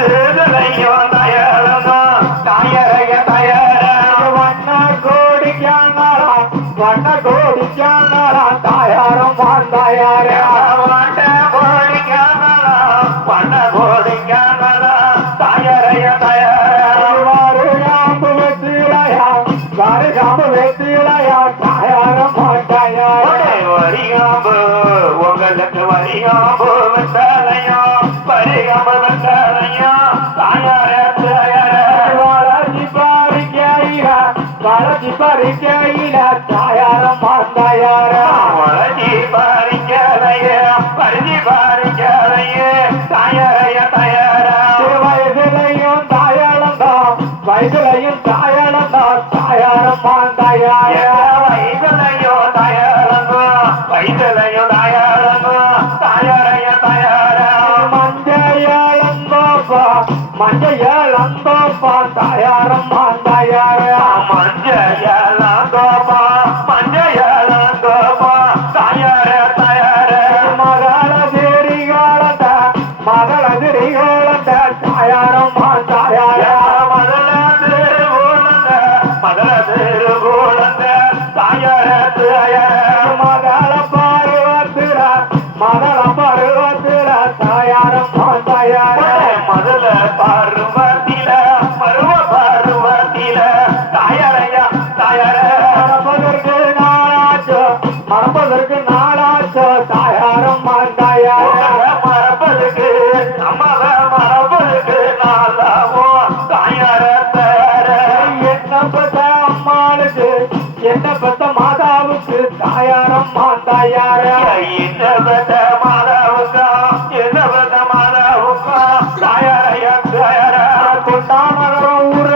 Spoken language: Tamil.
சேதலையும் தயாரமா தாயரைய தயார வண்ண கோடிக்கானாரா வண்ண கோடிக்கானாரா தாயாரம் வாழ்ந்தாயார வண்ண கோடிக்கானாரா வண்ண கோடிக்கானாரா தாயரைய தயார வாருகாம்பு வெற்றிலையா வாருகாம்பு வெற்றிலையா தாயாரம் வாழ்ந்தாயார வரியாம்பு உங்களுக்கு வரியாம்பு வெற்றலையா பரிகாம்பு வெற்றலையா தாயார தயார வாழி பாரிக்கையில வாழி பாரிக்கையில தாயாரம் வாழ்ந்தாயார வாழி பாரிக்கையில பரிதி பாரிக்கையில தாயாரைய தயார வயதிலையும் தாயாளந்தான் வயதிலையும் தாயாளந்தான் தாயாரம் வாழ்ந்தாயார வயதிலையும் தாயாளந்தான் வயதிலையும் தாயாளந்தான் தாயாரைய தயார மஞ்சளந்தோப்பா மஞ்சளந்தோப்பா தாயாரம் வாழ்ந்தாயார மஞ்சளந்தோப்பா மஞ்சளந்தோப்பா தாயார தயார மகளதிரிகாலந்த மகளதிரிகாலந்த தாயாரம் வாழ்ந்தாயார மகளதிருகோலந்த தாயார தயார மகள பருவத்தில மகள பருவத்தில தாயாரம் வாழ்ந்தாயார மகள பருவத்தில பருவ பருவத்தில தாயாரையா தயார மறப்பதற்கு நாளாச்சோ மறப்பதற்கு நாளாச்சோ தாயாரம் வாழ்ந்தாயார மறப்பதற்கு அம்மாவ மறப்பதற்கு நாளாவோ தாயார தயார என்ன பத்த அம்மாளுக்கு என்ன பத்த மாதாவுக்கு தாயாரம் வாழ்ந்தாயார என்ன பத்த மாதாவுக்கா என்ன பத்த மாதாவுக்கா தாயாரையா தயார கொண்டாமரம் ஊர